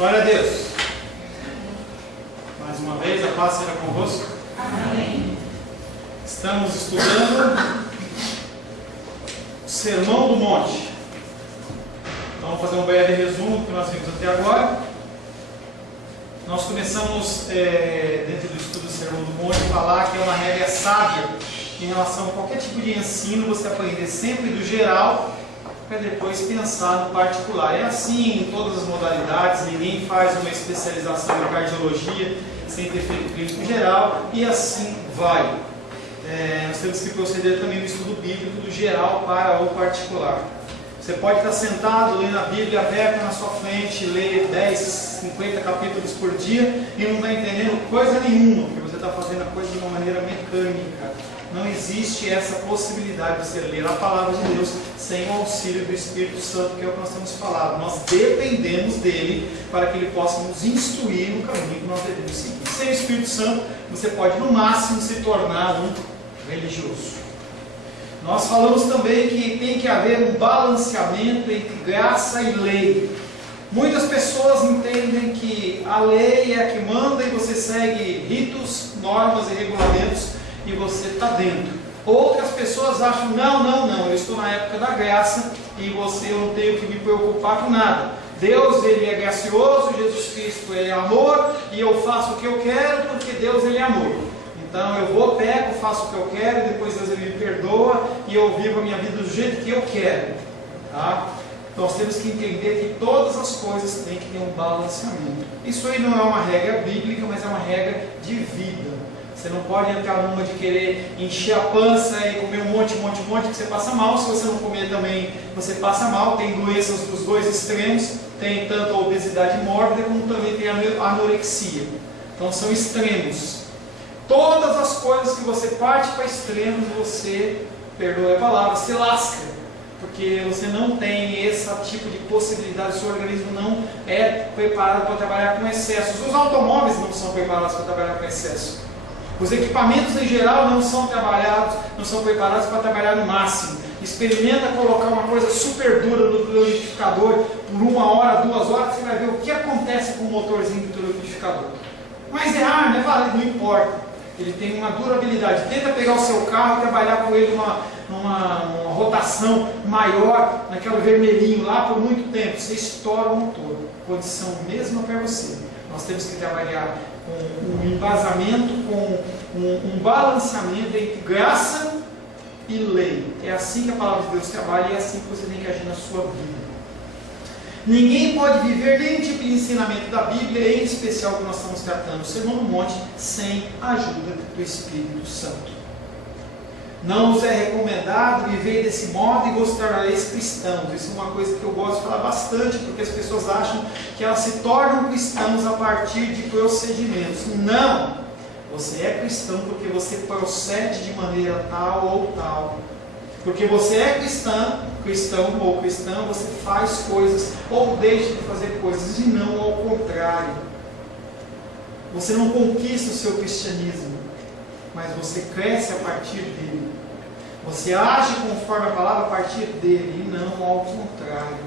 Glória a Deus. Mais uma vez, a paz seja convosco. Amém. Estamos estudando o Sermão do Monte. Então, vamos fazer um breve resumo do que nós vimos até agora. Nós começamos, dentro do estudo do Sermão do Monte, a falar que é uma regra sábia em relação a qualquer tipo de ensino, você aprender sempre do geral, para depois pensar no particular. É assim em todas as modalidades, ninguém faz uma especialização em cardiologia sem ter feito clínico geral, e assim vai. Nós temos que proceder também no estudo bíblico do geral para o particular. Você pode estar sentado, lendo a Bíblia aberta na sua frente, ler 10, 50 capítulos por dia e não está entendendo coisa nenhuma, porque você está fazendo a coisa de uma maneira mecânica. Não existe essa possibilidade de você ler a palavra de Deus sem o auxílio do Espírito Santo, que é o que nós temos falado. Nós dependemos dele para que ele possa nos instruir no caminho que nós devemos seguir. Sem o Espírito Santo, você pode no máximo se tornar um religioso. Nós falamos também que tem que haver um balanceamento entre graça e lei. Muitas pessoas entendem que a lei é a que manda e você segue ritos, normas e regulamentos e você está dentro. Outras pessoas acham, não, eu estou na época da graça e eu não tenho que me preocupar com nada. Deus, ele é gracioso, Jesus Cristo é amor e eu faço o que eu quero porque Deus, ele é amor. Então eu vou, pego, faço o que eu quero, depois Deus ele me perdoa e eu vivo a minha vida do jeito que eu quero. Tá? Nós temos que entender que todas as coisas têm que ter um balanceamento. Isso aí não é uma regra bíblica, mas é uma regra de vida. Você não pode entrar numa de querer encher a pança e comer um monte que você passa mal. Se você não comer também, você passa mal. Tem doenças dos dois extremos, tem tanto a obesidade mórbida como também tem a anorexia. Então são extremos. Todas as coisas que você parte para extremos, você, perdoa a palavra, se lasca. Porque você não tem esse tipo de possibilidade, o seu organismo não é preparado para trabalhar com excessos. Os automóveis não são preparados para trabalhar com excesso. Os equipamentos em geral não são preparados para trabalhar no máximo. Experimenta colocar uma coisa super dura no liquidificador por 1 hora, 2 horas, você vai ver o que acontece com o motorzinho do liquidificador. Mas é válido, não importa. Ele tem uma durabilidade. Tenta pegar o seu carro e trabalhar com ele numa rotação maior, naquele vermelhinho lá por muito tempo. Você estoura o motor. Condição mesma para você. Nós temos que trabalhar com um embasamento, com um balanceamento entre graça e lei. É assim que a palavra de Deus trabalha e é assim que você tem que agir na sua vida. Ninguém pode viver nenhum tipo de ensinamento da Bíblia, em especial que nós estamos tratando o Sermão do Monte, sem a ajuda do Espírito Santo. Não vos é recomendado viver desse modo e gostareis cristãos. Isso é uma coisa que eu gosto de falar bastante, porque as pessoas acham que elas se tornam cristãos a partir de procedimentos. Não! Você é cristão porque você procede de maneira tal ou tal. Porque você é cristão ou cristã, você faz coisas ou deixa de fazer coisas e não ao contrário. Você não conquista o seu cristianismo, mas você cresce a partir dele. Você age conforme a palavra a partir dele e não ao contrário.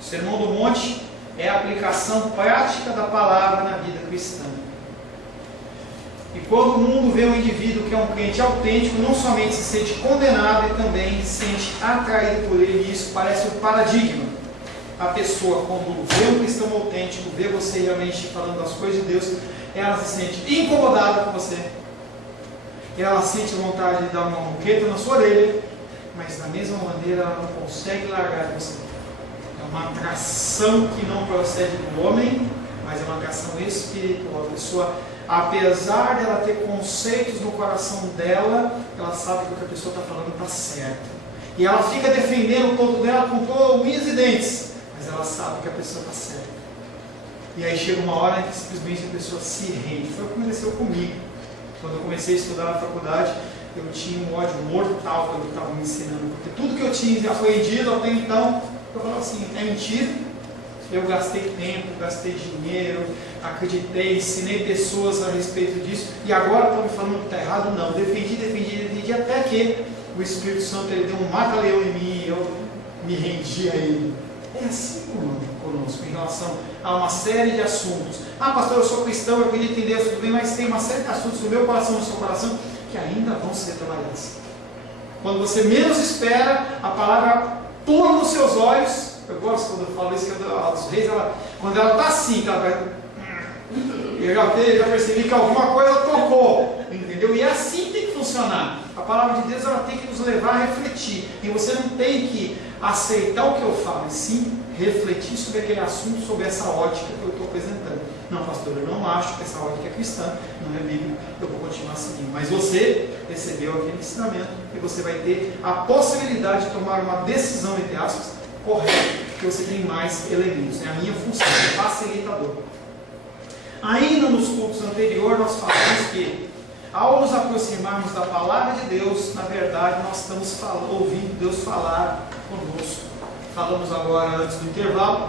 O Sermão do Monte é a aplicação prática da palavra na vida cristã. E quando o mundo vê um indivíduo que é um crente autêntico, não somente se sente condenado e também se sente atraído por ele, e isso parece um paradigma. A pessoa, quando vê um cristão autêntico, vê você realmente falando das coisas de Deus, ela se sente incomodada com você. Ela sente vontade de dar uma moqueta na sua orelha, mas da mesma maneira ela não consegue largar de você. É uma atração que não procede do homem, mas é uma atração espiritual. A pessoa, apesar dela ter conceitos no coração dela, ela sabe que o que a pessoa está falando está certo. E ela fica defendendo o ponto dela com unhas e dentes, mas ela sabe que a pessoa está certa. E aí chega uma hora em que simplesmente a pessoa se rende. Foi o que aconteceu comigo. Quando eu comecei a estudar na faculdade, eu tinha um ódio mortal pelo que estavam me ensinando. Porque tudo que eu tinha aprendido até então, eu falava assim, é mentira. Eu gastei tempo, gastei dinheiro, acreditei, ensinei pessoas a respeito disso, e agora estão me falando que está errado? Não, defendi, até que o Espírito Santo ele deu um mata-leão em mim, eu me rendi a Ele. É assim conosco, em relação a uma série de assuntos. Ah, pastor, eu sou cristão, eu acredito em Deus, tudo bem, mas tem uma série de assuntos no meu coração, no seu coração, que ainda vão ser trabalhados. Quando você menos espera, a palavra pula nos seus olhos. Eu gosto quando eu falo isso, que a dos reis, quando ela está assim, ela vai... Eu já percebi que alguma coisa tocou, entendeu? E é assim que tem que funcionar. A palavra de Deus, ela tem que nos levar a refletir. E você não tem que aceitar o que eu falo, e sim refletir sobre aquele assunto, sobre essa ótica que eu estou apresentando. Não, pastor, eu não acho que essa ótica é cristã, não é bíblica, eu vou continuar seguindo. Mas você recebeu aquele ensinamento e você vai ter a possibilidade de tomar uma decisão, entre aspas, correta, porque você tem mais elementos. É a minha função, é facilitador. Ainda nos cultos anteriores nós falamos que, ao nos aproximarmos da palavra de Deus, na verdade nós estamos ouvindo Deus falar conosco. Falamos agora antes do intervalo.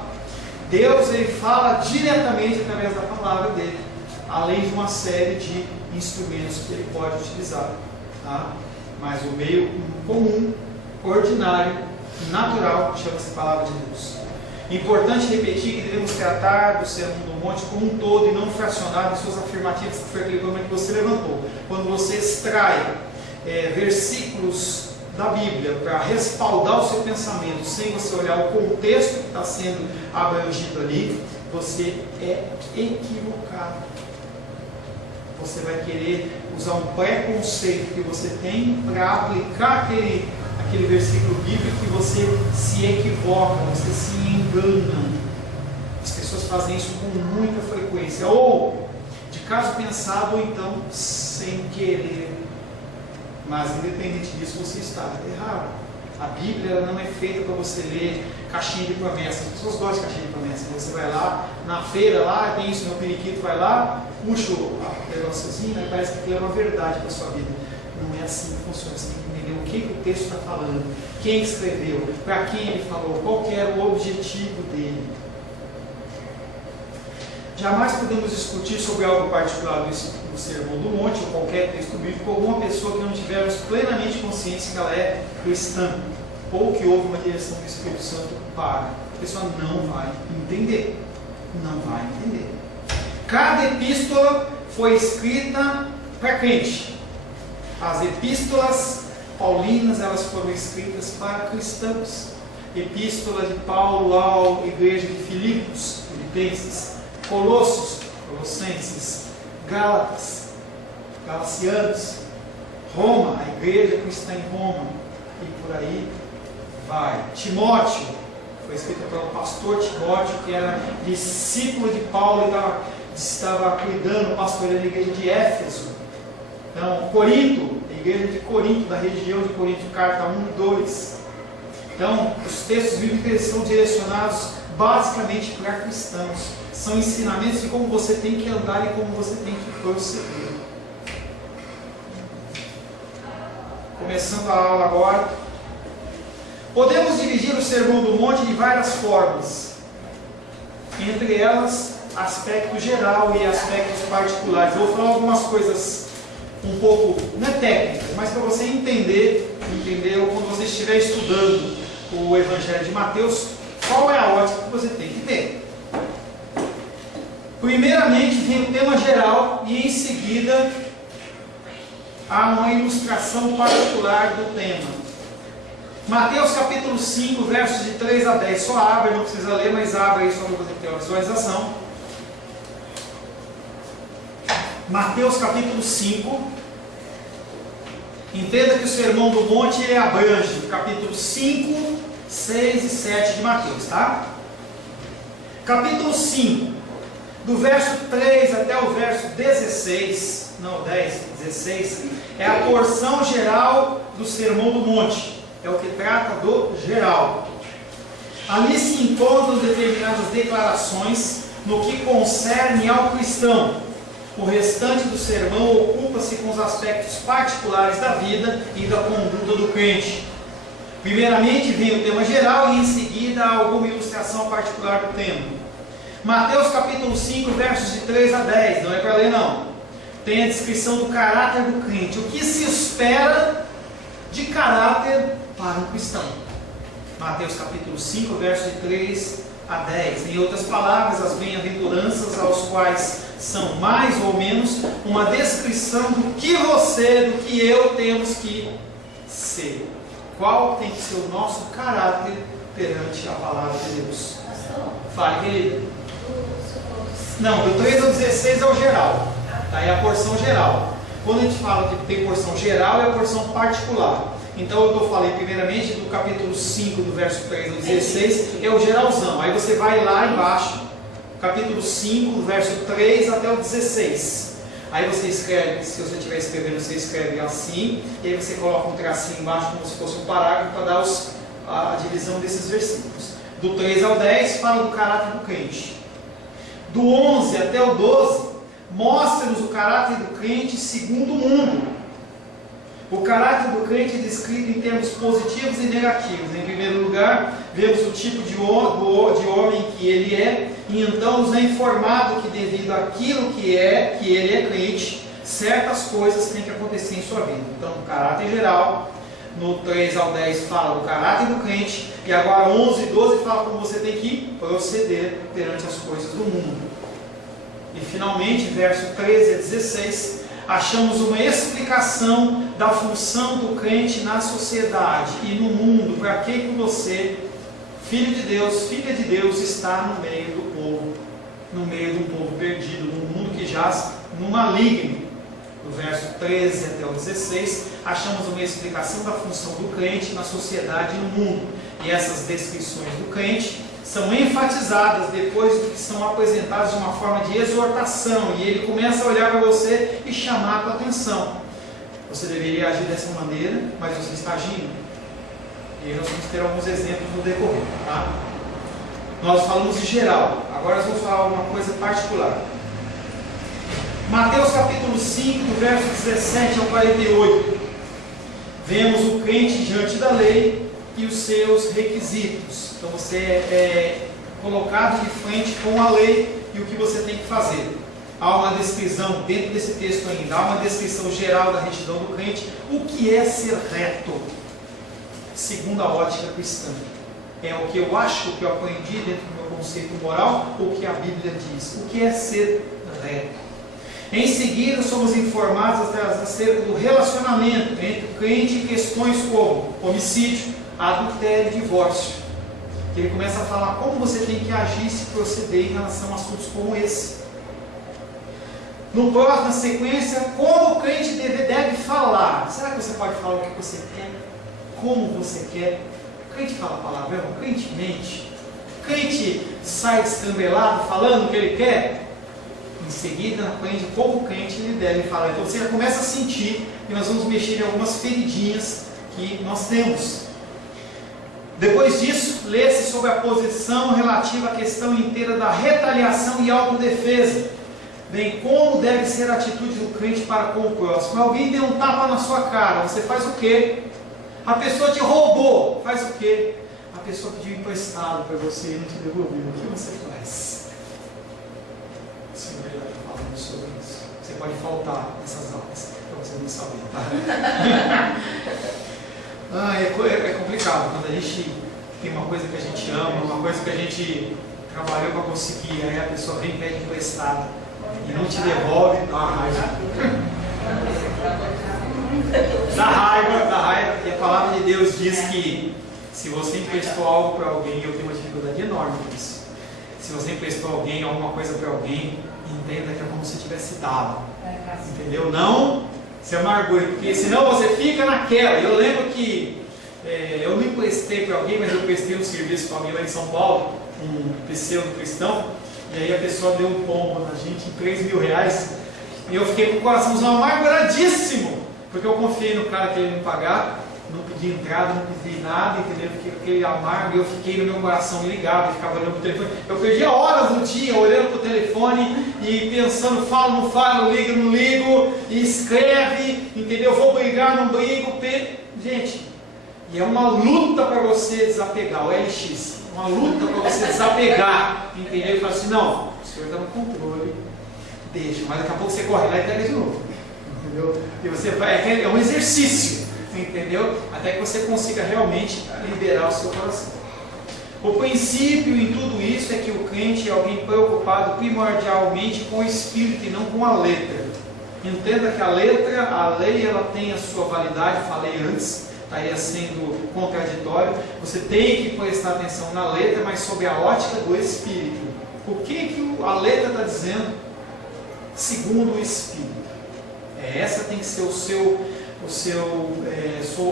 Deus, ele fala diretamente através da palavra dele, além de uma série de instrumentos que ele pode utilizar, tá? Mas o meio comum, ordinário, natural, chama-se palavra de Deus. Importante repetir que devemos tratar do Sermão do Monte como um todo e não fracionado em suas afirmativas, que foi aquele problema que você levantou. Quando você extrai versículos da Bíblia para respaldar o seu pensamento, sem você olhar o contexto que está sendo abrangido ali, você é equivocado. Você vai querer usar um preconceito que você tem para aplicar aquele versículo bíblico, que você se equivoca, você se engana. As pessoas fazem isso com muita frequência, ou de caso pensado, ou então sem querer. Mas independente disso, você está errado. A Bíblia ela não é feita para você ler caixinha de promessas. As pessoas gostam de caixinha de promessas. Você vai lá na feira, lá tem isso, meu periquito vai lá, puxa o negóciozinho, e parece que é uma verdade para a sua vida. Não é assim que funciona. Você tem que entender o que o texto está falando, quem escreveu, para quem ele falou, qual que era o objetivo dele. Jamais podemos discutir sobre algo particular do Sermão do Monte ou qualquer texto bíblico com alguma pessoa que não tivermos plenamente consciência que ela é cristã ou que houve uma direção do Espírito Santo para. A pessoa não vai entender. Não vai entender. Cada epístola foi escrita para crente. As epístolas paulinas, elas foram escritas para cristãos. Epístola de Paulo à igreja de Filipos, Filipenses, Colossos, Colossenses, Gálatas, Galacianos, Roma, a igreja cristã em Roma, e por aí vai. Timóteo, foi escrito pelo pastor Timóteo, que era discípulo de Paulo e estava cuidando, pastoreando a igreja de Éfeso. Então, Corinto, a igreja de Corinto, da região de Corinto, carta 1 e 2. Então, os textos bíblicos são direcionados basicamente para cristãos. São ensinamentos de como você tem que andar e como você tem que proceder. Começando a aula agora. Podemos dividir o Sermão do Monte de várias formas. Entre elas, aspecto geral e aspectos particulares. Eu vou falar algumas coisas um pouco, não é técnicas, mas para você entender quando você estiver estudando o Evangelho de Mateus, qual é a ótica que você tem que ter. Primeiramente vem o tema geral e em seguida há uma ilustração particular do tema. Mateus capítulo 5, versos de 3 a 10. Só abre, não precisa ler, mas abre aí só para você ter uma visualização. Mateus capítulo 5. Entenda que o Sermão do Monte ele abrange capítulo 5, 6 e 7 de Mateus, tá? Capítulo 5, do verso 3 até o verso 16, não 10, 16, é a porção geral do Sermão do Monte, é o que trata do geral. Ali se encontram determinadas declarações no que concerne ao cristão. O restante do sermão ocupa-se com os aspectos particulares da vida e da conduta do crente. Primeiramente vem o tema geral e em seguida alguma ilustração particular do tema. Mateus capítulo 5, versos de 3 a 10, não é para ler não. Tem a descrição do caráter do crente, o que se espera de caráter para um cristão. Mateus capítulo 5, verso de 3 a 10. Em outras palavras, as bem-aventuranças, aos quais são mais ou menos uma descrição do que você, do que eu temos que ser. Qual tem que ser o nosso caráter perante a palavra de Deus? Fale, querido. Não, do 3 ao 16 é o geral. Tá? É a porção geral. Quando a gente fala que tem porção geral, é a porção particular. Então eu falei primeiramente do capítulo 5, do verso 3 ao 16, é o geralzão. Aí você vai lá embaixo, capítulo 5, do verso 3 até o 16. Aí você escreve, se você estiver escrevendo, você escreve assim, e aí você coloca um tracinho embaixo como se fosse um parágrafo para dar a divisão desses versículos. Do 3 ao 10 fala do caráter do crente. Do 11 até o 12 mostra-nos o caráter do crente segundo o mundo. O caráter do crente é descrito em termos positivos e negativos. Em primeiro lugar, vemos o tipo de homem que ele é, e então nos é informado que devido àquilo que ele é crente, certas coisas têm que acontecer em sua vida. Então, o caráter geral, no 3 ao 10 fala do caráter do crente, e agora 11 e 12 fala como você tem que proceder perante as coisas do mundo. E finalmente, verso 13 a 16, achamos uma explicação da função do crente na sociedade e no mundo, para que você, filho de Deus, filha de Deus, está no meio do povo, no meio de um povo perdido, num mundo que jaz no maligno. Do verso 13 até o 16, achamos uma explicação da função do crente na sociedade e no mundo. E essas descrições do crente são enfatizadas depois do que são apresentadas de uma forma de exortação, e ele começa a olhar para você e chamar a tua atenção. Você deveria agir dessa maneira, mas você está agindo. E aí nós vamos ter alguns exemplos no decorrer. Tá? Nós falamos de geral, agora nós vamos falar uma coisa particular. Mateus capítulo 5, do verso 17 ao 48. Vemos o crente diante da lei e os seus requisitos. Então você é colocado de frente com a lei e o que você tem que fazer. Há uma descrição, dentro desse texto ainda, há uma descrição geral da retidão do crente. O que é ser reto? Segundo a ótica cristã. É o que eu acho, o que eu aprendi dentro do meu conceito moral, ou o que a Bíblia diz. O que é ser reto? Em seguida, somos informados acerca do relacionamento entre o crente e questões como homicídio, adultério e divórcio. Ele começa a falar como você tem que agir e se proceder em relação a assuntos como esse. No próximo, na sequência, como o crente deve falar. Será que você pode falar o que você quer? Como você quer? O crente fala palavrão? O crente mente? O crente sai descambelado falando o que ele quer? Em seguida, aprende como o crente ele deve falar. Então você já começa a sentir que nós vamos mexer em algumas feridinhas que nós temos. Depois disso, lê-se sobre a posição relativa à questão inteira da retaliação e autodefesa, bem como deve ser a atitude do crente para com o próximo. Alguém deu um tapa na sua cara, você faz o quê? A pessoa te roubou, faz o quê? A pessoa pediu emprestado para você e não te devolveu, o que você faz? O Senhor já está falando sobre isso. Você pode faltar nessas aulas, para você não saber, tá? É complicado quando a gente tem uma coisa que a gente ama, uma coisa que a gente trabalhou para conseguir, aí a pessoa vem e pede emprestado e não te devolve, dá uma raiva. Dá raiva. E a palavra de Deus diz que se você emprestou algo para alguém, eu tenho uma dificuldade enorme com isso. Se você emprestou alguém, alguma coisa para alguém, entenda que é como se tivesse dado. Entendeu? Não se amargure, porque senão você fica naquela. Eu lembro que eu não emprestei para alguém, mas eu prestei um serviço para alguém lá em São Paulo, um pseudo-cristão, e aí a pessoa deu um tombo na gente em R$3.000, e eu fiquei com o coraçãozão amarguradíssimo, porque eu confiei no cara que ele ia me pagar, não pedi entrada, não pedi nada, entendeu? Fiquei com aquele amargo, e eu fiquei no meu coração ligado, eu ficava olhando para o telefone. Eu perdia horas no dia olhando para o telefone e pensando, falo, não falo, ligo, não ligo, e escreve, entendeu? Vou brigar, não brigo. Gente, e é uma luta para você desapegar, o LX, uma luta para você desapegar, entendeu? E falar assim, não, o senhor está no controle, deixa, mas daqui a pouco você corre lá e pega de novo, entendeu? E você vai, é um exercício. entendeu? Até que você consiga realmente liberar o seu coração. O princípio em tudo isso é que o crente é alguém preocupado primordialmente com o espírito e não com a letra. Entenda que a letra, a lei, ela tem a sua validade, falei antes, estaria sendo contraditório. Você tem que prestar atenção na letra, mas sob a ótica do espírito. O que a letra está dizendo? Segundo o espírito. Essa tem que ser o seu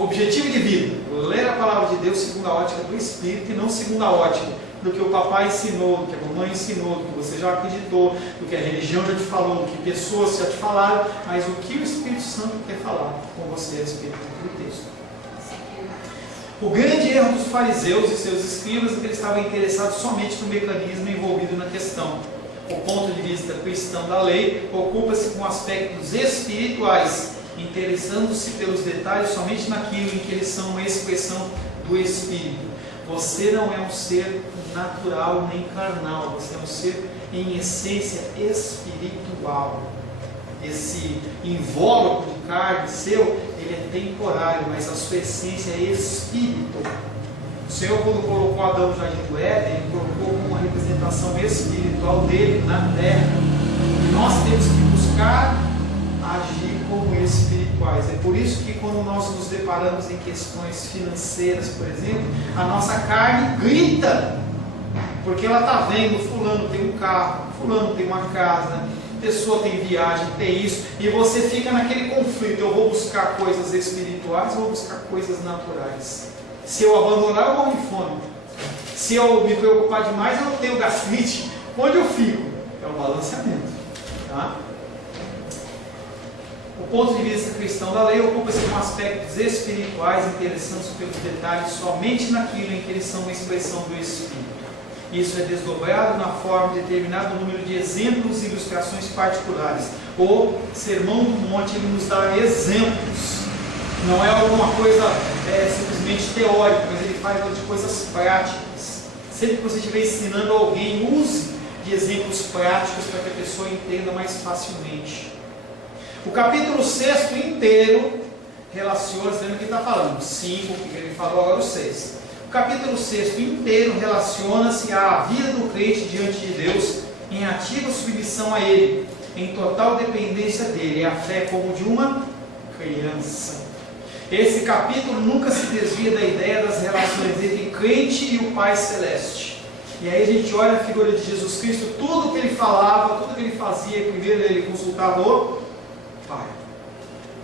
objetivo de vida. Ler a palavra de Deus segundo a ótica do espírito e não segundo a ótica do que o papai ensinou, do que a mamãe ensinou, do que você já acreditou, do que a religião já te falou, do que pessoas já te falaram, mas o que o Espírito Santo quer falar com você a respeito daquele texto. O grande erro dos fariseus e seus escribas é que eles estavam interessados somente no mecanismo envolvido na questão. O ponto de vista cristão da lei ocupa-se com aspectos espirituais, interessando-se pelos detalhes somente naquilo em que eles são uma expressão do Espírito. Você não é um ser natural nem carnal, você é um ser em essência espiritual. Esse invólucro de carne seu, ele é temporário, mas a sua essência é espírito. O Senhor, quando colocou Adão no jardim do Éden, ele colocou como uma representação espiritual dele na terra. E nós temos que buscar agir como espirituais. É por isso que quando nós nos deparamos em questões financeiras, por exemplo, a nossa carne grita, porque ela está vendo, fulano tem um carro, fulano tem uma casa, pessoa tem viagem, tem isso, e você fica naquele conflito: eu vou buscar coisas espirituais ou vou buscar coisas naturais? Se eu abandonar, eu morro de fome. Se eu me preocupar demais, eu não tenho gastrite. Onde eu fico? É o balanceamento, tá? O ponto de vista cristão da lei ocupa-se com aspectos espirituais, interessando-se pelos detalhes somente naquilo em que eles são uma expressão do Espírito. Isso é desdobrado na forma de determinado número de exemplos e ilustrações particulares. O Sermão do Monte, ele nos dá exemplos. Não é alguma coisa simplesmente teórica, mas ele faz de coisas práticas. Sempre que você estiver ensinando alguém, use de exemplos práticos para que a pessoa entenda mais facilmente. O capítulo 6 inteiro relaciona-se, lembra que ele está falando 5, que ele falou agora o 6. O capítulo 6 inteiro relaciona-se à vida do crente diante de Deus, em ativa submissão a Ele, em total dependência dEle. É a fé como de uma criança. Esse capítulo nunca se desvia da ideia das relações entre crente e o Pai Celeste. E aí a gente olha a figura de Jesus Cristo, tudo que ele falava, tudo que ele fazia, primeiro ele consultava o Pai.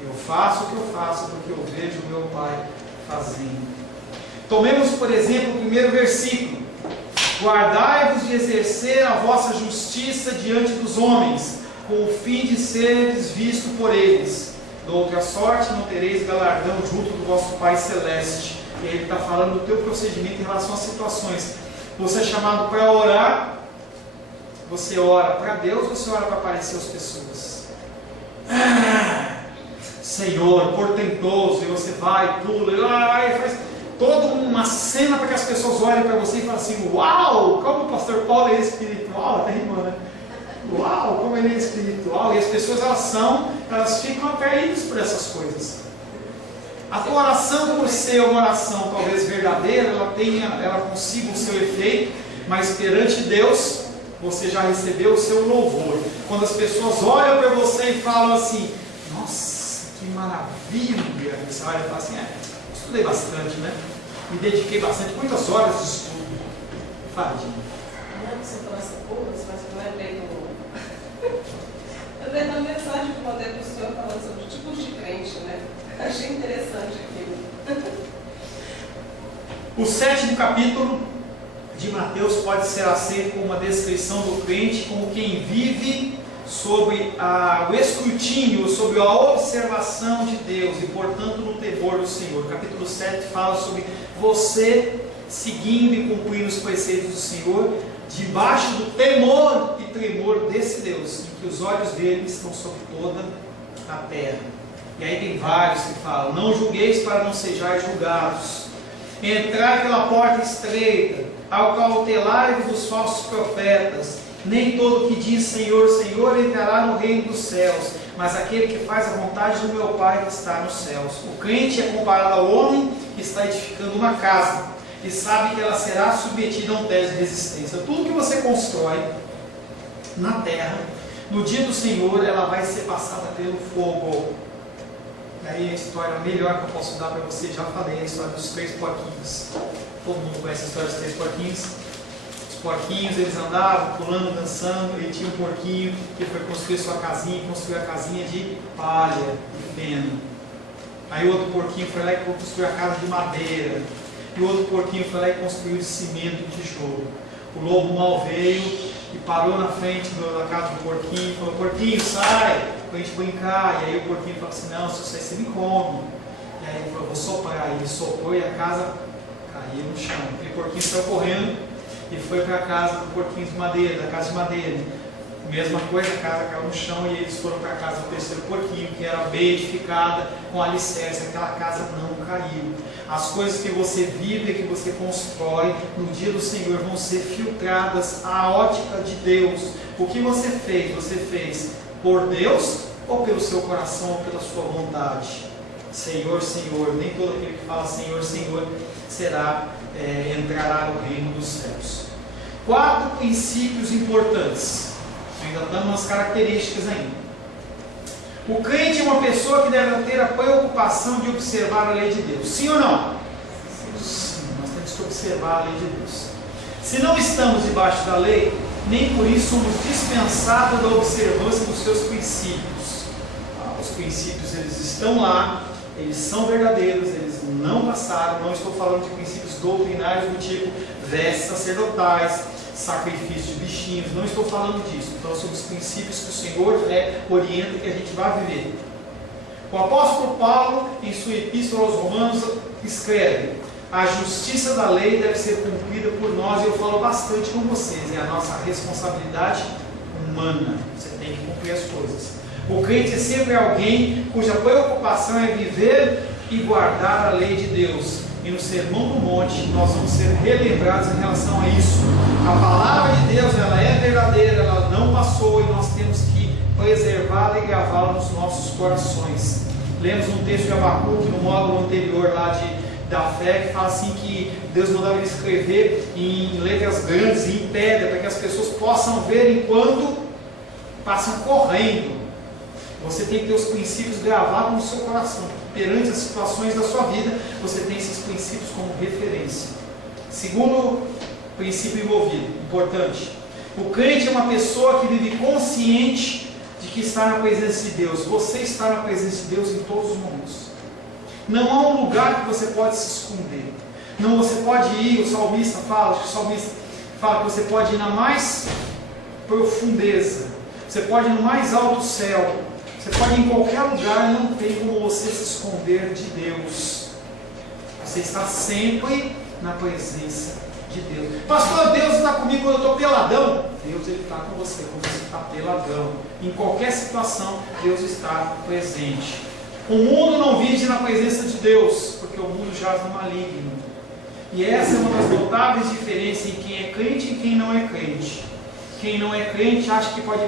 Eu faço o que eu faço porque eu vejo o meu Pai fazendo. Tomemos, por exemplo, o primeiro versículo: guardai-vos de exercer a vossa justiça diante dos homens, com o fim de seres visto por eles. De outra sorte não tereis galardão junto do vosso Pai Celeste. E aí ele está falando do teu procedimento em relação às situações. Você é chamado para orar. Você ora para Deus ou você ora para aparecer as pessoas? Senhor, portentoso, e você vai, pula, e faz toda uma cena para que as pessoas olhem para você e falem assim: uau, como o pastor Paulo é espiritual, até rimou, né? Uau, como ele é espiritual. E as pessoas elas ficam atraídas por essas coisas. A tua oração, por ser uma oração talvez verdadeira, ela consiga o seu efeito, mas perante Deus você já recebeu o seu louvor. Quando as pessoas olham para você e falam assim: nossa, que maravilha, você olha e fala assim: estudei bastante, né? Me dediquei bastante, muitas horas de estudo. Fadinho. Não, você falou essa coisa, mas eu lembrei do... Eu lembrei da mensagem que eu mandei para o senhor falando sobre tipos de crente, né? Achei interessante aquilo. O 7º capítulo de Mateus pode ser aceito como uma descrição do crente como quem vive sobre o escrutínio, sobre a observação de Deus e, portanto, no temor do Senhor. O capítulo 7 fala sobre você seguindo e cumprindo os preceitos do Senhor, debaixo do temor e tremor desse Deus, em que os olhos dele estão sobre toda a terra. E aí tem vários que falam: não julgueis para não sejais julgados, entrai pela porta estreita, Acautelai-vos dos falsos profetas. Nem todo que diz Senhor, Senhor entrará no reino dos céus, mas aquele que faz a vontade do meu Pai que está nos céus. O crente é comparado ao homem que está edificando uma casa e sabe que ela será submetida a um teste de resistência. Tudo que você constrói na terra, no dia do Senhor, ela vai ser passada pelo fogo. E aí a história melhor que eu posso dar para você, já falei, a história dos 3 porquinhos. Todo mundo conhece a história dos 3 porquinhos. Os porquinhos, eles andavam, pulando, dançando, e tinha um porquinho que foi construir sua casinha, construiu a casinha de palha, de feno. Aí o outro porquinho foi lá e construiu a casa de madeira. E o outro porquinho foi lá e construiu de cimento e tijolo. O lobo mau veio e parou na frente da casa do porquinho e falou: porquinho, sai, para a gente brincar. E aí o porquinho falou assim: não, se você me come. E aí ele falou: vou soprar. E ele soprou e a casa caiu no chão. Aquele porquinho saiu correndo e foi para a casa do porquinho de madeira, da casa de madeira. Mesma coisa, a casa caiu no chão e eles foram para a casa do terceiro porquinho, que era bem edificada, com alicerce. Aquela casa não caiu. As coisas que você vive, que você constrói no dia do Senhor vão ser filtradas à ótica de Deus. O que você fez por Deus ou pelo seu coração ou pela sua vontade? Senhor, Senhor, nem todo aquele que fala Senhor, Senhor entrará no reino dos céus. 4 princípios importantes. Ainda dando umas características ainda. O crente é uma pessoa que deve ter a preocupação de observar a lei de Deus. Sim ou não? Sim, nós temos que observar a lei de Deus. Se não estamos debaixo da lei, nem por isso somos dispensados da observância dos seus princípios. Os princípios, eles estão lá, eles são verdadeiros, eles não passaram. Não estou falando de princípios doutrinários do tipo vestes sacerdotais, sacrifício de bichinhos, não estou falando disso. Então, sobre os princípios que o Senhor orienta que a gente vai viver. O apóstolo Paulo, em sua epístola aos Romanos, escreve: a justiça da lei deve ser cumprida por nós. E eu falo bastante com vocês, é a nossa responsabilidade humana. Você tem que cumprir as coisas. O crente é sempre alguém cuja preocupação é viver e guardar a lei de Deus. E no Sermão do Monte nós vamos ser relembrados em relação a isso. A palavra de Deus, ela é verdadeira, ela não passou, e nós temos que preservá-la e gravá-la nos nossos corações. Lemos um texto de Abacuque no módulo anterior lá da fé, que fala assim que Deus mandava ele escrever em letras grandes e em pedra, para que as pessoas possam ver enquanto passam correndo. Você tem que ter os princípios gravados no seu coração. Perante as situações da sua vida, você tem esses princípios como referência. Segundo princípio envolvido, importante: o crente é uma pessoa que vive consciente de que está na presença de Deus. Você está na presença de Deus em todos os momentos. Não há um lugar que você pode se esconder. Não, você pode ir, o salmista fala que você pode ir na mais profundeza, você pode ir no mais alto céu, você pode ir em qualquer lugar, não tem como você se esconder de Deus. Você está sempre na presença de Deus. Pastor, Deus está comigo quando eu estou peladão. Deus, ele está com você quando você está peladão. Em qualquer situação, Deus está presente. O mundo não vive na presença de Deus, porque o mundo jaz no maligno. E essa é uma das notáveis diferenças em quem é crente e quem não é crente. Quem não é crente acha que pode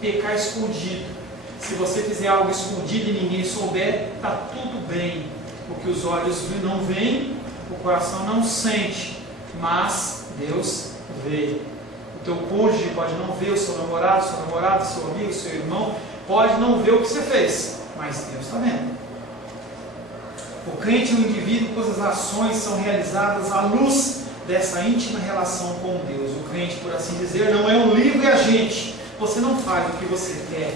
pecar escondido. Se você fizer algo escondido e ninguém souber, está tudo bem. Porque os olhos não veem, o coração não sente, mas Deus vê. O teu cônjuge pode não ver, o seu namorado, seu amigo, seu irmão, pode não ver o que você fez, mas Deus está vendo. O crente é um indivíduo cujas ações são realizadas à luz dessa íntima relação com Deus. O crente, por assim dizer, não é um livre agente. Você não faz o que você quer.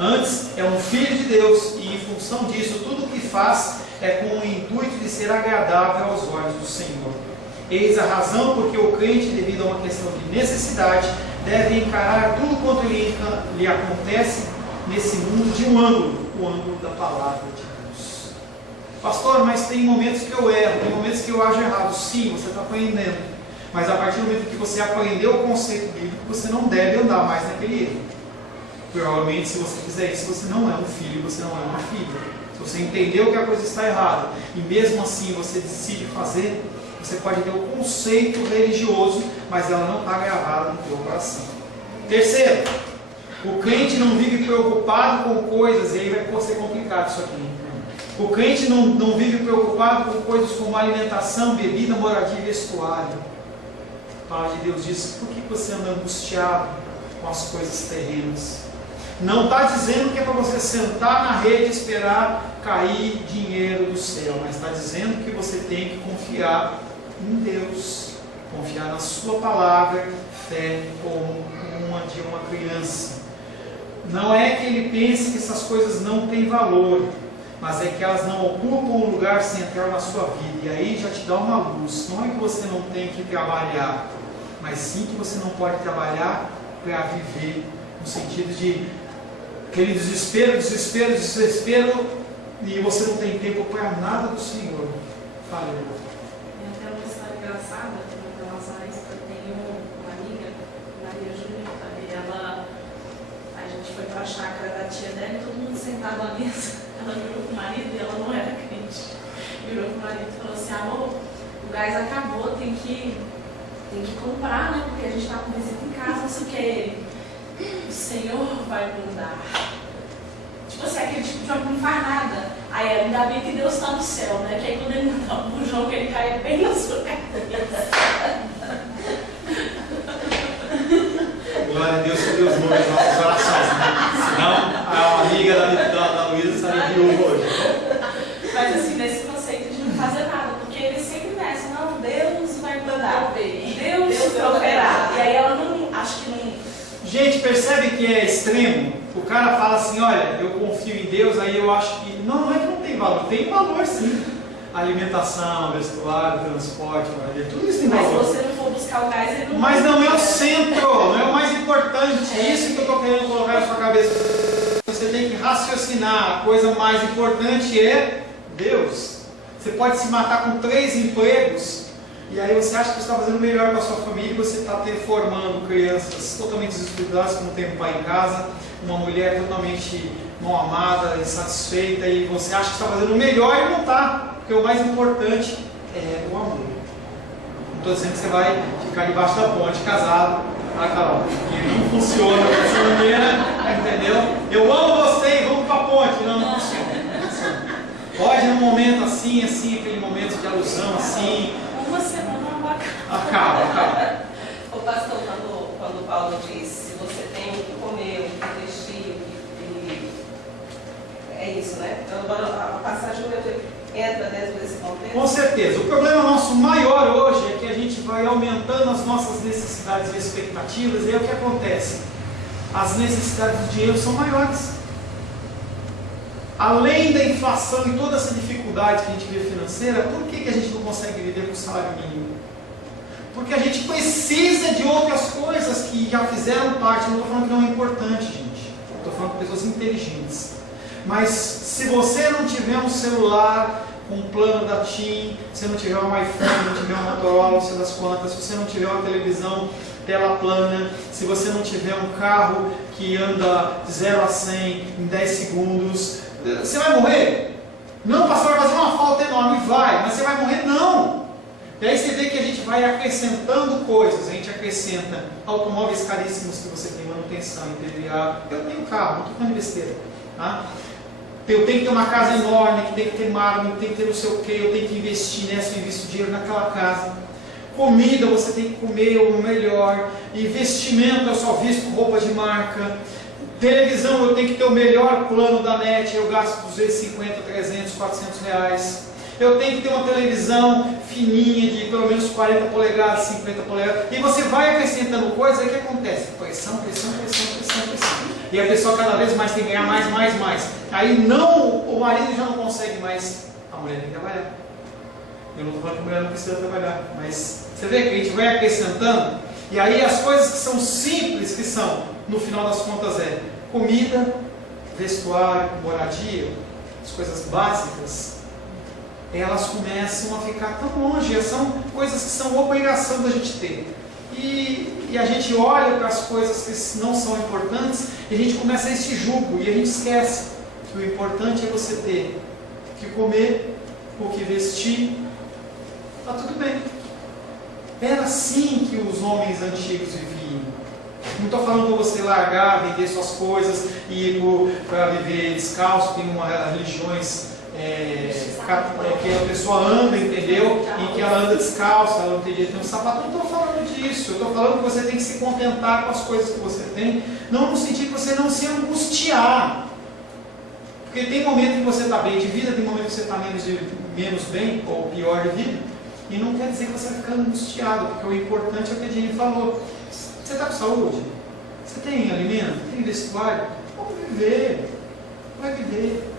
Antes, é um filho de Deus, e em função disso, tudo o que faz é com o intuito de ser agradável aos olhos do Senhor. Eis a razão porque o crente, devido a uma questão de necessidade, deve encarar tudo quanto lhe acontece nesse mundo de um ângulo, o ângulo da palavra de Deus. Pastor, mas tem momentos que eu erro, tem momentos que eu ajo errado. Sim, você está aprendendo. Mas a partir do momento que você aprendeu o conceito bíblico, você não deve andar mais naquele erro. Provavelmente, se você fizer isso, você não é um filho, você não é uma filha. Se você entendeu que a coisa está errada e mesmo assim você decide fazer, Você pode ter o conceito religioso, mas ela não está gravada no teu coração. Terceiro, o crente não vive preocupado com coisas, e aí vai ser complicado isso aqui. O crente não vive preocupado com coisas como alimentação, bebida, moradia e vestuário. A palavra de Deus diz: por que você anda angustiado com as coisas terrenas? Não está dizendo que é para você sentar na rede e esperar cair dinheiro do céu, mas está dizendo que você tem que confiar em Deus, confiar na sua palavra, fé como uma de uma criança. Não é que ele pense que essas coisas não têm valor, mas é que elas não ocupam um lugar central na sua vida, e aí já te dá uma luz. Não é que você não tem que trabalhar, mas sim que você não pode trabalhar para viver, no sentido de aquele desespero, e você não tem tempo para nada do Senhor. Fale, irmão. Tem até uma história engraçada com relação a isso. Eu tenho uma amiga, Maria Júlia, a gente foi para a chácara da tia dela e todo mundo sentado à mesa. Ela virou pro marido e ela não era crente. Virou pro marido e falou assim: amor, o gás acabou, tem que comprar, né? Porque a gente está com visita em casa, não sei o que. Ele: o Senhor vai mudar. Tipo assim, aquele tipo de homem que não faz nada. Aí ainda bem que Deus está no céu, né? Que aí quando ele mandar um bujão, que ele cai bem na sua cabeça. Glória a Deus, que Deus muda os nossos corações, né? Senão a amiga da Luísa estaria viúva hoje. Mas assim, nesse conceito de não fazer nada, porque ele sempre nessa: não, Deus vai mudar, Deus proverá. E aí ela não, acho que não. Gente, percebe que é extremo? O cara fala assim: olha, eu confio em Deus, aí eu acho que. Não é que não tem valor, tem valor sim. Alimentação, vestuário, transporte, tudo isso tem valor. Mas se você não for buscar o gás, ele não. Mas não é o centro, não é o mais importante. É isso que eu estou querendo colocar na sua cabeça. Você tem que raciocinar. A coisa mais importante é Deus. Você pode se matar com 3 empregos, e aí você acha que você está fazendo melhor para a sua família, você está formando crianças totalmente desestruturadas, que não tem um pai em casa, uma mulher totalmente mal amada, insatisfeita, e você acha que está fazendo o melhor e não está. Porque o mais importante é o amor. Não estou dizendo que você vai ficar debaixo da ponte casado, tá, Carol? Que não funciona dessa maneira, entendeu? Eu amo você e vamos para a ponte. Não funciona. Pode num momento assim, aquele momento de alusão assim. Uma semana não acaba. O pastor, quando Paulo diz: se você tem o que comer, o que vestir, é isso, né? Então, a passagem entra dentro desse contexto? Com certeza. O problema nosso maior hoje é que a gente vai aumentando as nossas necessidades e expectativas, e aí o que acontece? As necessidades do dinheiro são maiores. Além da inflação e toda essa dificuldade que a gente vê financeira, por que a gente não consegue viver com salário mínimo? Porque a gente precisa de outras coisas que já fizeram parte. Não estou falando que não é importante, gente. Estou falando de pessoas inteligentes. Mas se você não tiver um celular com um plano da TIM, se não tiver um iPhone, não tiver um Motorola, não sei das quantas, se você não tiver uma televisão tela plana, se você não tiver um carro que anda de 0 a 100 em 10 segundos, você vai morrer? Não, pastor, vai fazer uma falta enorme. Vai, mas você vai morrer? Não. E aí você vê que a gente vai acrescentando coisas. A gente acrescenta automóveis caríssimos que você tem manutenção, IPVA. Eu tenho carro, não estou falando de besteira, tá? Eu tenho que ter uma casa enorme, que tem que ter mármore, tem que ter não sei o que, eu tenho que investir nessa, eu invisto dinheiro naquela casa. Comida, você tem que comer o melhor. Investimento, eu só visto roupa de marca. Televisão, eu tenho que ter o melhor plano da NET, eu gasto 250, 300, 400 reais. Eu tenho que ter uma televisão fininha de pelo menos 40 polegadas, 50 polegadas. E você vai acrescentando coisas, aí o que acontece? Pressão. E a pessoa cada vez mais tem que ganhar mais. Aí o marido já não consegue mais, a mulher tem que trabalhar. Eu não estou falando que a mulher não precisa trabalhar, mas você vê que a gente vai acrescentando, e aí as coisas que são simples, que são, no final das contas, é comida, vestuário, moradia, as coisas básicas, elas começam a ficar tão longe, são coisas que são obrigação da gente ter. E a gente olha para as coisas que não são importantes e a gente começa esse julgo e a gente esquece que o importante é você ter o que comer, o que vestir Está tudo bem. Era assim que os homens antigos viviam. Não estou falando para você largar, vender suas coisas e ir para viver descalço. Tem religiões que a pessoa anda, entendeu? E que ela anda descalça, ela não tem jeito de ter um sapato. Não estou falando disso. Eu estou falando que você tem que se contentar com as coisas que você tem. Não no sentido de você não se angustiar. Porque tem momento que você está bem de vida, tem momento que você está menos bem ou pior de vida. E não quer dizer que você vai ficar angustiado, porque o importante é o que a Jenny falou. Você está com saúde? Você tem alimento? Tem vestuário? Vamos viver. Vai viver.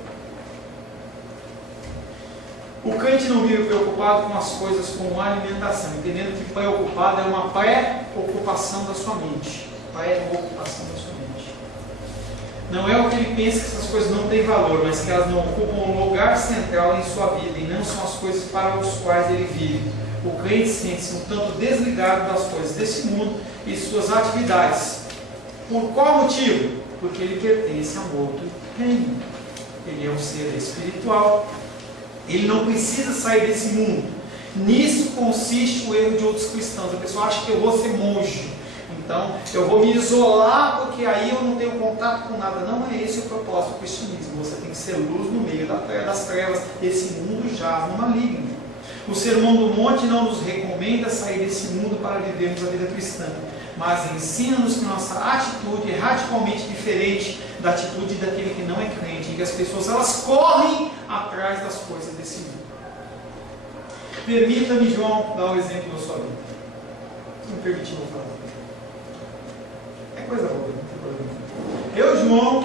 O crente não vive preocupado com as coisas como a alimentação, entendendo que preocupado é uma pré-ocupação da sua mente. Pré-ocupação da sua mente. Não é o que ele pensa que essas coisas não têm valor, mas que elas não ocupam um lugar central em sua vida e não são as coisas para as quais ele vive. O crente sente-se um tanto desligado das coisas desse mundo e suas atividades. Por qual motivo? Porque ele pertence a um outro reino. Ele é um ser espiritual. Ele não precisa sair desse mundo. Nisso consiste o erro de outros cristãos. A pessoa acha que eu vou ser monge, então eu vou me isolar porque aí eu não tenho contato com nada. Não é esse o propósito do cristianismo. Você tem que ser luz no meio das trevas. Esse mundo jaz no maligno. O Sermão do Monte não nos recomenda sair desse mundo para vivermos a vida cristã, mas ensina-nos que nossa atitude é radicalmente diferente da atitude daquele que não é crente, em que as pessoas elas correm atrás das coisas desse mundo. Permita-me, João, dar um exemplo da sua vida. Se me permitir, vou falar. É coisa boa, não tem problema. Eu e o João,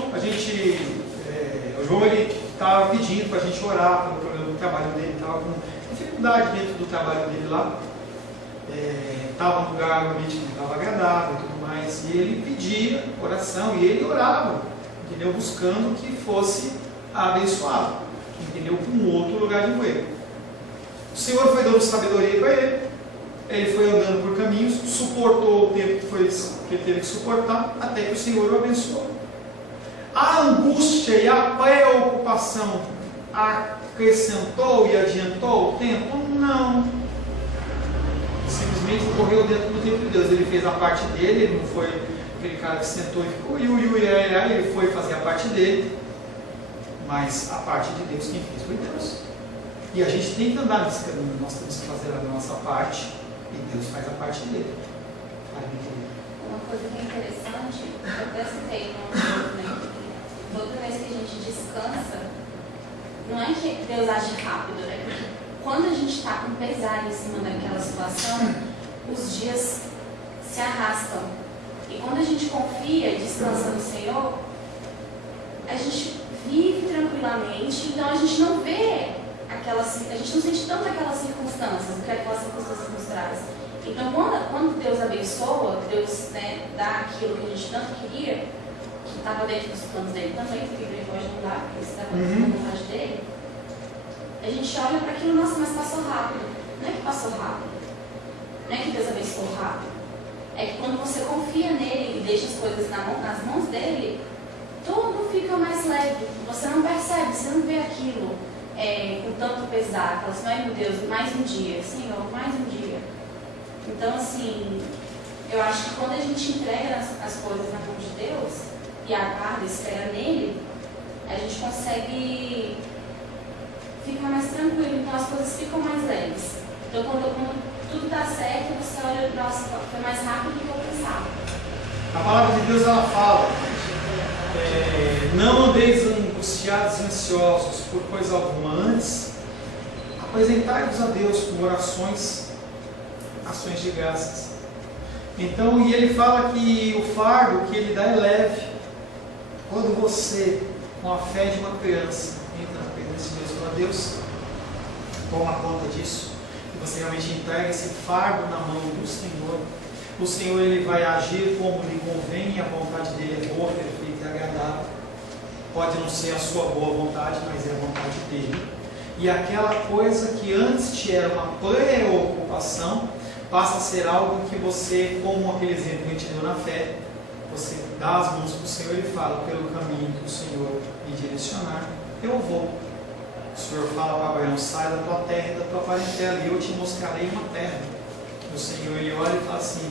o João ele estava pedindo para a gente orar pelo problema do trabalho dele, estava com dificuldade dentro do trabalho dele lá. Estava num lugar onde não estava agradável e tudo mais, e ele pedia oração, e ele orava, entendeu? Buscando que fosse abençoado, entendeu? Com um outro lugar de moer. O Senhor foi dando sabedoria para ele foi andando por caminhos, suportou o tempo que ele teve que suportar, até que o Senhor o abençoou. A angústia e a preocupação acrescentou e adiantou o tempo? Não. Simplesmente correu dentro do tempo de Deus. Ele fez a parte dele, ele não foi aquele cara que sentou e ficou ele foi fazer a parte dele, mas a parte de Deus quem fez foi Deus. E a gente tem que andar nesse caminho, nós temos que fazer a nossa parte e Deus faz a parte dele. Uma coisa que é interessante, eu até citei no documento, toda vez que a gente descansa, não é que Deus age rápido, né? Porque quando a gente está com pesar em cima daquela situação, os dias se arrastam. E quando a gente confia e descansa no Senhor, a gente vive tranquilamente, então a gente não vê a gente não sente tanto aquelas circunstâncias, o que aquelas circunstâncias nos trazem. Então quando Deus abençoa, Deus, né, dá aquilo que a gente tanto queria, que estava dentro dos planos dele também, porque ele pode mudar, porque estava dentro da vontade dele, a gente olha para aquilo, nossa, mas passou rápido. Não é que passou rápido, não é que Deus abençoou rápido, é que quando você confia nele e deixa as coisas nas mãos dele, tudo fica mais leve, você não percebe, você não vê aquilo com tanto pesar, fala assim, ai meu Deus, mais um dia, Senhor, mais um dia. Então assim, eu acho que quando a gente entrega as coisas na mão de Deus e aguarda, espera nele, a gente consegue ficar mais tranquilo, então as coisas ficam mais leves. Então quando tudo está certo, você olha, nossa, foi mais rápido do que eu pensava. A palavra de Deus ela fala, não andeis angustiados e ansiosos por coisa alguma, antes apresentai-vos a Deus com orações, ações de graças. Então, e ele fala que o fardo que ele dá é leve. Quando você, com a fé de uma criança, entra na presença de Deus, Deus toma conta disso, e você realmente entrega esse fardo na mão do Senhor, o Senhor ele vai agir como lhe convém, e a vontade dele é boa, perfeita e agradável. Pode não ser a sua boa vontade, mas é a vontade dele. E aquela coisa que antes te era uma preocupação, passa a ser algo que você, como aquele exemplo que a gente deu na fé, você dá as mãos para o Senhor e fala, pelo caminho que o Senhor me direcionar, eu vou. O Senhor fala para Abraão: sai da tua terra e da tua parentela, e eu te mostrarei uma terra. O Senhor, ele olha e fala assim: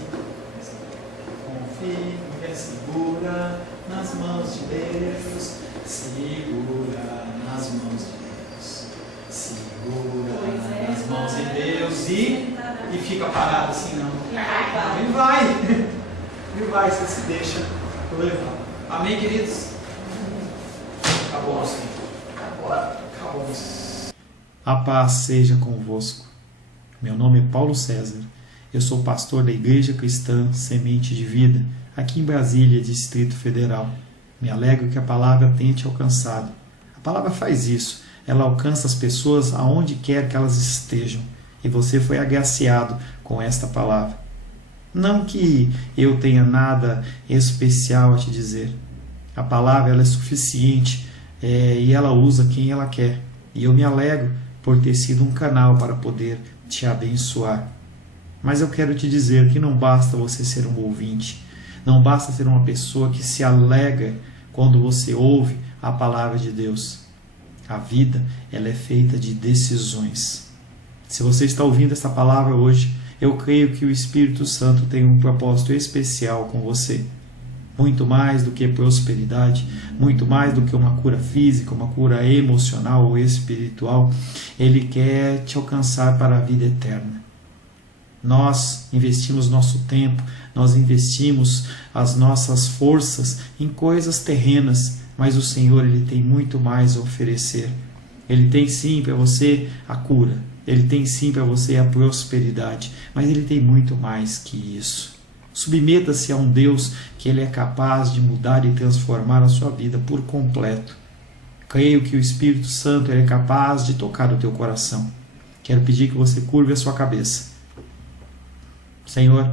confie, segura nas mãos de Deus, segura nas mãos de Deus, segura nas mãos de Deus, e fica parado assim, não. Ele vai, você se deixa levar. Amém, queridos? Acabou, Senhor. Acabou. A paz seja convosco. Meu nome é Paulo César. Eu sou pastor da Igreja Cristã Semente de Vida, aqui em Brasília, Distrito Federal. Me alegro que a palavra tenha te alcançado. A palavra faz isso. Ela alcança as pessoas aonde quer que elas estejam. E você foi agraciado com esta palavra. Não que eu tenha nada especial a te dizer. A palavra ela é suficiente e ela usa quem ela quer. E eu me alegro por ter sido um canal para poder te abençoar. Mas eu quero te dizer que não basta você ser um ouvinte. Não basta ser uma pessoa que se alegra quando você ouve a palavra de Deus. A vida ela é feita de decisões. Se você está ouvindo esta palavra hoje, eu creio que o Espírito Santo tem um propósito especial com você. Muito mais do que prosperidade, muito mais do que uma cura física, uma cura emocional ou espiritual, Ele quer te alcançar para a vida eterna. Nós investimos nosso tempo, nós investimos as nossas forças em coisas terrenas, mas o Senhor ele tem muito mais a oferecer. Ele tem sim para você a cura, Ele tem sim para você a prosperidade, mas Ele tem muito mais que isso. Submeta-se a um Deus que Ele é capaz de mudar e transformar a sua vida por completo. Creio que o Espírito Santo ele é capaz de tocar o teu coração. Quero pedir que você curve a sua cabeça. Senhor,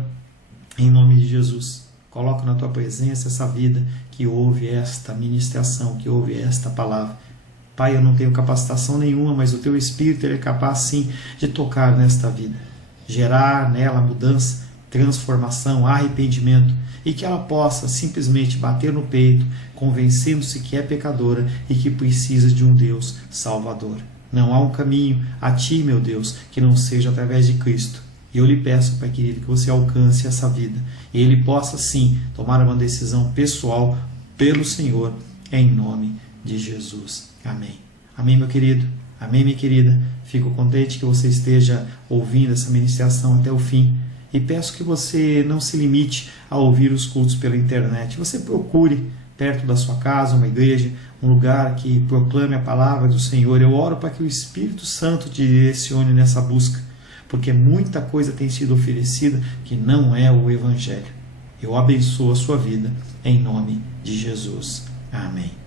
em nome de Jesus, coloco na tua presença essa vida que ouve esta ministração, que ouve esta palavra. Pai, eu não tenho capacitação nenhuma, mas o teu Espírito ele é capaz sim de tocar nesta vida, gerar nela mudança, transformação, arrependimento, e que ela possa simplesmente bater no peito, convencendo-se que é pecadora e que precisa de um Deus salvador. Não há um caminho a ti, meu Deus, que não seja através de Cristo. E eu lhe peço, Pai querido, que você alcance essa vida e ele possa sim tomar uma decisão pessoal pelo Senhor, em nome de Jesus. Amém. Amém, meu querido. Amém, minha querida. Fico contente que você esteja ouvindo essa ministração até o fim. E peço que você não se limite a ouvir os cultos pela internet. Você procure perto da sua casa uma igreja, um lugar que proclame a palavra do Senhor. Eu oro para que o Espírito Santo te direcione nessa busca, porque muita coisa tem sido oferecida que não é o Evangelho. Eu abençoo a sua vida em nome de Jesus. Amém.